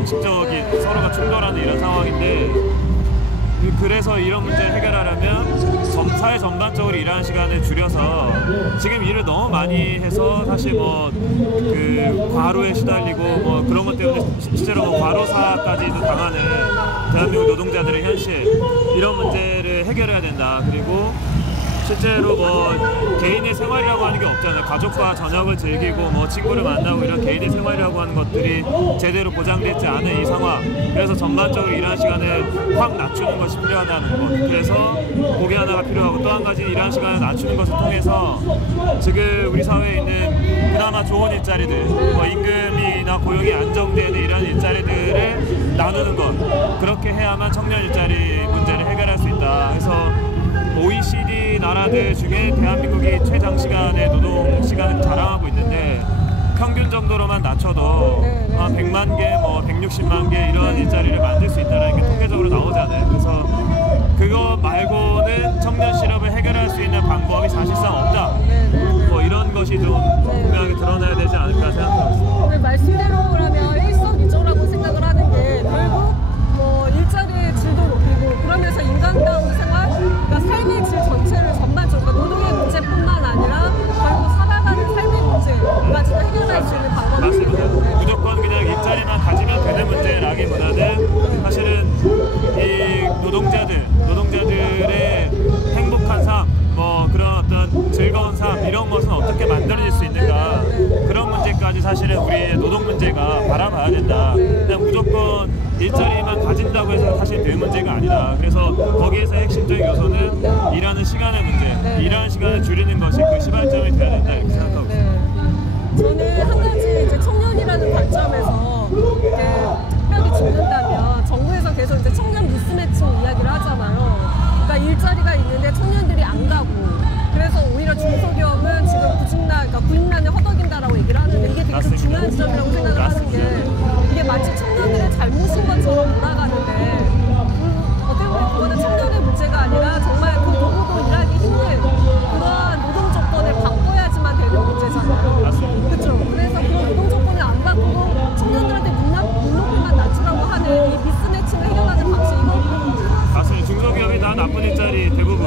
비상식적인 서로가 충돌하는 이런 상황인데, 그래서 이런 문제를 해결하려면 사회 전반적으로 일하는 시간을 줄여서 지금 일을 너무 많이 해서 사실 그 과로에 시달리고 그런 것 때문에 실제로 과로사까지도 당하는 대한민국 노동자들의 현실, 이런 문제를 해결해야 된다. 그리고 실제로 개인의 생활이라고 하는 게 없잖아요. 가족과 저녁을 즐기고 친구를 만나고 이런 개인의 생활이라고 하는 것들이 제대로 보장되지 않은 이 상황, 그래서 전반적으로 일하는 시간을 확 낮추는 것이 필요하다는 것. 그래서 그게 하나가 필요하고, 또 한 가지는 일하는 시간을 낮추는 것을 통해서 지금 우리 사회에 있는 그나마 좋은 일자리들, 임금이나 고용이 안정되는 이런 일자리들을 나누는 것, 그렇게 해야만 청년 일자리 문제를 해결할 수 있다. 그래서 OECD 나라들 중에 대한민국이 최장시간의 노동 시간을 자랑하고 있는데, 평균 정도로만 낮춰도 한 100만 개, 160만 개 이런 일자리를 만들 수 있다는 게 통계적으로 나오잖아요. 그래서 그거 말고는 청년 실업을 해결할 수 있는 방법이 사실상 없다. 이런 것이 좀 분명하게 드러나야 되지 않을까 생각하고 있습니다. 말씀대로라면 일석이조라고 생각을 하는 게, 결국 일자리의 질도 높이고 그러면서 인간다운 생활, 그러니까 삶의 질 전체를 전반적으로, 노동의 문제뿐만 아니라 결국 살아가는 삶의 문제까지도 해결할 수 있는 방법이 맞습니다. 무조건 그냥 일자리만 가지면 되는 문제라기보다는 사실은 이 노동자들의 행복한 삶, 그런 어떤 즐거운 삶, 이런 것은 어떻게 만들어질 수 있는가, 그런 문제까지 사실은 우리의 노동 문제가 바라봐야 된다. 그냥 무조건 일자리만 가진다고 해서 사실 될 문제가 아니다. 그래서 거기에서 핵심적인 요소는 일하는 시간의 문제, 일하는 시간을 줄이는 것이 그 시발점이 돼야 된다, 이렇게 생각하고 있습니다. 저는 한 가지 이제 청년이라는 관점에서 특별히 짚는다면, 정부에서 계속 이제 청년 미스매치 이야기를 하잖아요. 그러니까 일자리가 있는데 청년들이 안 가고, 그래서 오히려 중소기업은 지금 구직난에 허덕인다라고 얘기를 하는데, 이게 되게 좀 중요한 지점이라고 생각을 하는 게, 이게 마치 청년들의 잘못인 것처럼 몰아가는데, 어떻게 보면 그거는 청년의 문제가 아니라 정말 그 누구도 일하기 힘든 그러한 노동 조건을 바꿔야지만 되는 문제잖아요. 그렇죠. 그래서 그런 노동 조건을 안 바꾸고 청년들한테 눈높이만 낮추라고 하는 이 미스매치를 해결하는 방식, 이건 맞습니다. 중소기업이 다 나쁜 일자리 대부분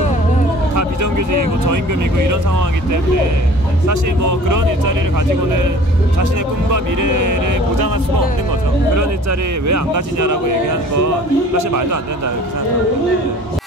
다 비정규직이고 저임금이고 이런 상황이기 때문에, 사실 그런 일자리를 가지고는 자신의 꿈과 미래를 보장할 수가 없는 거죠. 그런 일자리 왜 안 가지냐라고 얘기하는 건 사실 말도 안 된다, 이렇게 생각합니다.